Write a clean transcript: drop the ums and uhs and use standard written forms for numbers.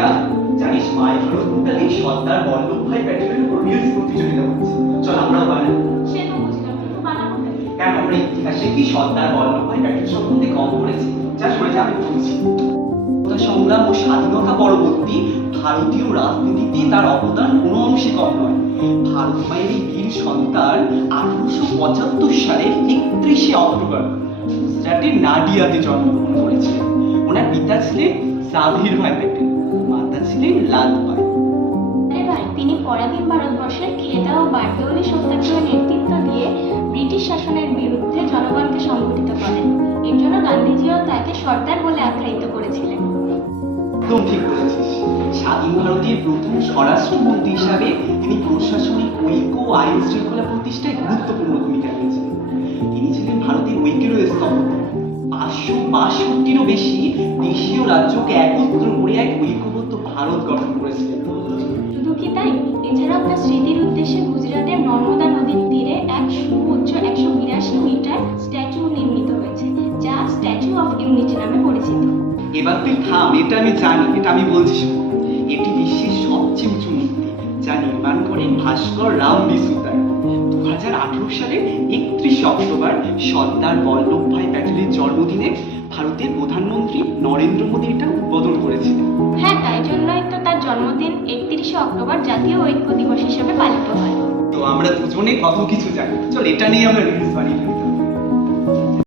রিয়া, জানিস মাই ভারত পোর্টালে সর্দার বল্লভভাই প্যাটেলের উপর রিলস প্রতিযোগিতা হচ্ছে। চল আমরাও বানাই। সে তো বুঝলাম, কিন্তু বানাবো কেন? কেন আমরা ইতিহাসে কি সর্দার বল্লভভাই প্যাটেল সম্বন্ধে কম পড়েছি? যা শুনেছি আমি বলছি। সংগ্রাম ও স্বাধীনতা পরবর্তী ভারতীয় রাজনীতিতে তার অবদান কোনো অংশে কম নয়। ভারত মায়ের এই বীর সন্তান 1875 সালের 31শে অক্টোবর গুজরাটের নাডিয়াতে জন্মগ্রহণ করেছিলেন। ওনার পিতা ছিলেন জাভির ভাই প্যাটেল, মাতা ছিলেন লালবাই। আরে ভাই, তিনি পরাধীন ভারতবর্ষের খেদা ও বারদৌলি সত্যাগ্রহের নেতৃত্ব দিয়ে ব্রিটিশ শাসনের বিরুদ্ধে জনগণকে সংগঠিত করেন। এর জন্য গান্ধীজিও তাকে সর্দার বলে আখ্যায়িত করেছিলেন। একদম ঠিক বলেছিস। স্বাধীন ভারতের প্রথম স্বরাষ্ট্রমন্ত্রী হিসাবে তিনি প্রশাসনিক ঐক্য ও আইন শৃঙ্খলা প্রতিষ্ঠায় গুরুত্বপূর্ণ ভূমিকা নিয়েছিলেন। তিনি ছিলেন ভারতের ঐক্যেরও স্থপতি। 562টিরও বেশি দেশীয় রাজ্যকে একত্র করে এক ঐক্যবদ্ধ ভারত গঠন করেছিলেন। শুধু কি তাই, এছাড়াও তার স্মৃতির উদ্দেশ্যে গুজরাটের নর্মদা নদীর তীরে এক সুউচ্চ 182 মিটার স্ট্যাচু নির্মিত হয়েছে, যা স্ট্যাচু অফ ইউনিটি নামে পরিচিত। এবার তুই থাম, এটা আমি জানি, এটা আমি বলছি শোন। এটি বিশ্বের সবচেয়ে উঁচু মূর্তি, যা নির্মাণ করেন ভাস্কর রাম বিসুতার। 2018 সালের 31শে অক্টোবর সর্দার বল্লভভাই প্যাটেলের জন্মদিনে ভারতের প্রধানমন্ত্রী নরেন্দ্র মোদী এটা উদ্বোধন করেছিলেন। হ্যাঁ, তাই জন্যই তো তার জন্মদিন 31শে অক্টোবর জাতীয় ঐক্য দিবস হিসেবে পালিত হয়। তো আমরা দুজনে কত কিছু জানি, চল এটা নিয়ে আমরা রিলস বানিয়ে ফেলি।